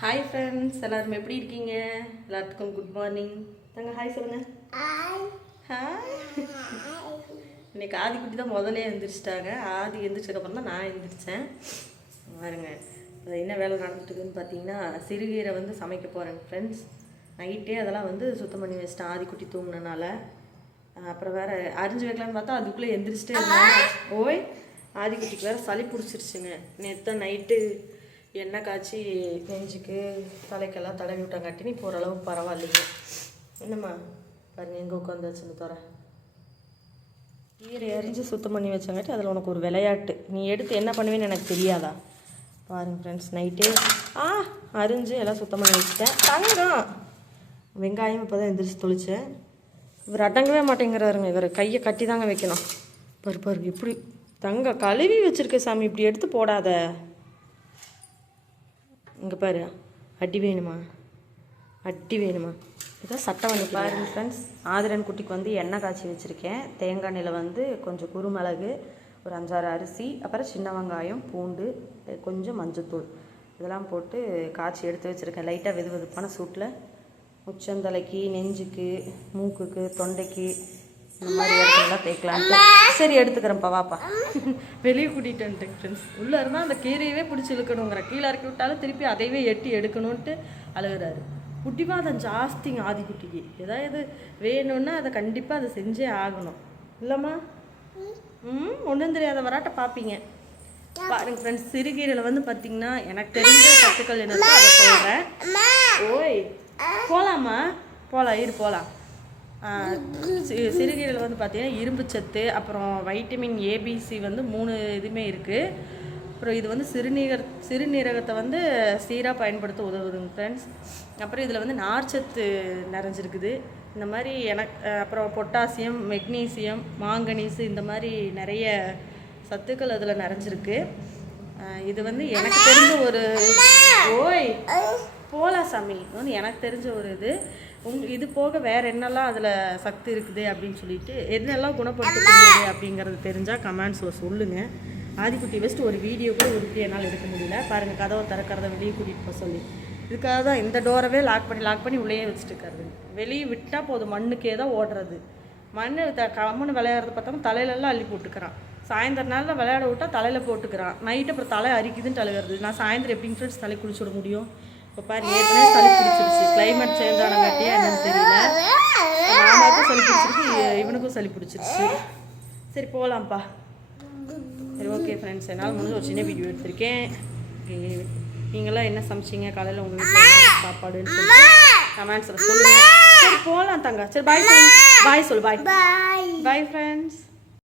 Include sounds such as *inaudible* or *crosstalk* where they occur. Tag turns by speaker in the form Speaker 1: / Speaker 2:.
Speaker 1: Hi friends எல்லாரும் எப்படி இருக்கீங்க? எல்லாத்துக்கும் குட் மார்னிங் நாங்க ஹாய் சொல்லுங்க. இன்னைக்கு ஆதி குட்டி தான் முதல்ல எழுந்திரிச்சிட்டாங்க ஆதி எழுந்திரிச்சதுக்கப்புறம் தான் நான் எழுந்திரிச்சேன் பாருங்க என்ன வேலை நடந்துட்டு இருக்குன்னு பார்த்தீங்கன்னா சிறுகீரை வந்து சமைக்க போகிறேன் ஃப்ரெண்ட்ஸ் நைட்டே அதெல்லாம் வந்து சுத்தம் பண்ணி வச்சிட்டேன் ஆதி குட்டி தூங்கினனால. அப்புறம் வேற அரிஞ்சு வைக்கலான்னு பார்த்தா அதுக்குள்ளே எந்திரிச்சிட்டே இருந்தாங்க ஓய் ஆதிக்குட்டிக்கு வேற சளி பிடிச்சிருச்சுங்க. நேற்று நைட்டு எண்ணெய் காய்ச்சி நெஞ்சுக்கு தலைக்கெல்லாம் தடவி விட்டாங்காட்டினி இப்போ ஓரளவு பரவாயில்லைங்க என்னம்மா பாருங்க எங்கே உட்காந்தாச்சுன்னு தர கீரை அரிஞ்சு சுத்தம் பண்ணி வச்சங்காட்டி அதில் உனக்கு ஒரு விளையாட்டு. நீ எடுத்து என்ன பண்ணுவேன்னு எனக்கு தெரியாதா? பாருங்க ஃப்ரெண்ட்ஸ் நைட்டே ஆ அரிஞ்சு எல்லாம் சுத்தம் பண்ணி வச்சுட்டேன். தங்கம். வெங்காயம் இப்போ தான் எந்திரிச்சு தொளிச்சேன். இவர் அடங்கவே மாட்டேங்கிறாருங்க இவர் கையை கட்டி தாங்க வைக்கணும். பாரு பாரு இப்படி தங்க கழுவி வச்சுருக்க சாமி இப்படி எடுத்து போடாத. இங்கே பாரு. அடி வேணுமா? அடி வேணுமா? இதான் சட்டை வந்து பாருங்க ஃப்ரெண்ட்ஸ் ஆதிரன் குட்டிக்கு வந்து எண்ணெய் காய்ச்சி வச்சுருக்கேன். தேங்காய் எண்ணெயில் வந்து கொஞ்சம் குருமிளகு ஒரு அஞ்சாறு அரிசி அப்புறம் சின்ன வெங்காயம் பூண்டு கொஞ்சம் மஞ்சத்தூள். இதெல்லாம் போட்டு காய்ச்சி எடுத்து வச்சுருக்கேன். லைட்டாக வெது வெதுப்பான சூட்டில். உச்சந்தலைக்கு நெஞ்சுக்கு மூக்குக்கு தொண்டைக்கு இந்த மாதிரி இடத்துலலாம் தேய்க்கலான்ட்டு சரி எடுத்துக்கிறேன்ப்பா வாப்பா. *laughs* வெளியே கூட்டிகிட்டு வந்துட்டேன் ஃப்ரெண்ட்ஸ் உள்ளே இருந்தால் அந்த கீரையவே பிடிச்சி இழுக்கணுங்கிற. கீழே இறக்கி விட்டாலும் திருப்பி அதையவே எட்டி எடுக்கணுன்ட்டு அழுகுறாரு. குட்டிவாதம் ஜாஸ்திங்க ஆதி குட்டிக்கு ஏதாவது வேணும்னா அதை கண்டிப்பாக அதை செஞ்சே ஆகணும். இல்லைம்மா? ம் ஒன்றும் தெரியாத வராட்ட பார்ப்பீங்க பாருங்க ஃப்ரெண்ட்ஸ் சிறுகீரையில் வந்து பார்த்தீங்கன்னா எனக்கு தெரிஞ்ச சத்துக்கள் அதை சொல்கிறேன் ஓய் போகலாமா போகலாம் இரு போகலாம் சிறுகீரையில் வந்து பார்த்தீங்கன்னா இரும்பு சத்து அப்புறம் வைட்டமின் ஏபிசி வந்து மூணு இதுவுமே இருக்குது அப்புறம் இது வந்து சிறுநீரக சிறுநீரகத்தை வந்து சீராக பயன்படுத்த உதவுதுங்க ஃப்ரெண்ட்ஸ் அப்புறம் இதில் வந்து நார்ச்சத்து நிறைஞ்சிருக்குது. இந்த மாதிரி எனக்கு அப்புறம் பொட்டாசியம் மெக்னீசியம் மாங்கனீஸு இந்த மாதிரி நிறைய சத்துக்கள் அதில் நிறைஞ்சிருக்கு. இது வந்து எனக்கு தெரிஞ்ச ஒரு ஓய் போலாம் சாமி. வந்து எனக்கு தெரிஞ்ச ஒரு இது. உங் இது போக வேற என்னெல்லாம் அதில் சக்தி இருக்குது அப்படின்னு சொல்லிட்டு என்னெல்லாம் குணப்படுத்தக்கூடியது அப்படிங்கிறது தெரிஞ்சால் கமெண்ட்ஸில் சொல்லுங்கள் ஆதிக்குட்டி வெஸ்ட் ஒரு வீடியோ கூட உருப்பி என்னால் எடுக்க முடியல. பாருங்கள் கதவை திறக்கிறத வெளியே கூட்டிகிட்டு போக சொல்லி. இதுக்காக தான் இந்த டோரவே லாக் பண்ணி லாக் பண்ணி உள்ளேயே வச்சுட்டு இருக்காரு. வெளியே விட்டால் போதும் மண்ணுக்கே தான் ஓடுறது. மண் த கம்முன்னு விளையாடுறது பார்த்தோம்னா தலையிலெல்லாம் அள்ளி போட்டுக்கிறான். சாயந்தர நேரத்தில் விளையாட விட்டா தலையில் போட்டுக்கிறான். நைட்டு அப்புறம் தலை அரிக்குதுன்னு அழுகிறது நான் சாயந்தரம் எப்படிங்க ஃப்ரெண்ட்ஸ் தலை குளிச்சு விட முடியும்? இப்போ பாரு ஏற்கனவே சளி பிடிச்சிருச்சு. கிளைமேட் சேஞ்ச் ஆனங்காட்டியா என்னன்னு தெரியல. மாமாவுக்கும் சளி பிடிச்சிருக்கு இவனுக்கும் சளி பிடிச்சிருச்சு. சரி போகலாம்ப்பா சரி ஓகே ஃப்ரெண்ட்ஸ் என்னால் முடிஞ்ச ஒரு சின்ன வீடியோ எடுத்திருக்கேன். நீங்களாம் என்ன சமைச்சீங்க? காலையில் உங்கள் வீட்டில் சாப்பாடுன்னு சொல்லிட்டு கமெண்ட்ஸில் சொல்லுங்கள் சரி போகலாம் தங்க. சரி பாய் பாய் சொல்லு பாய். Bye friends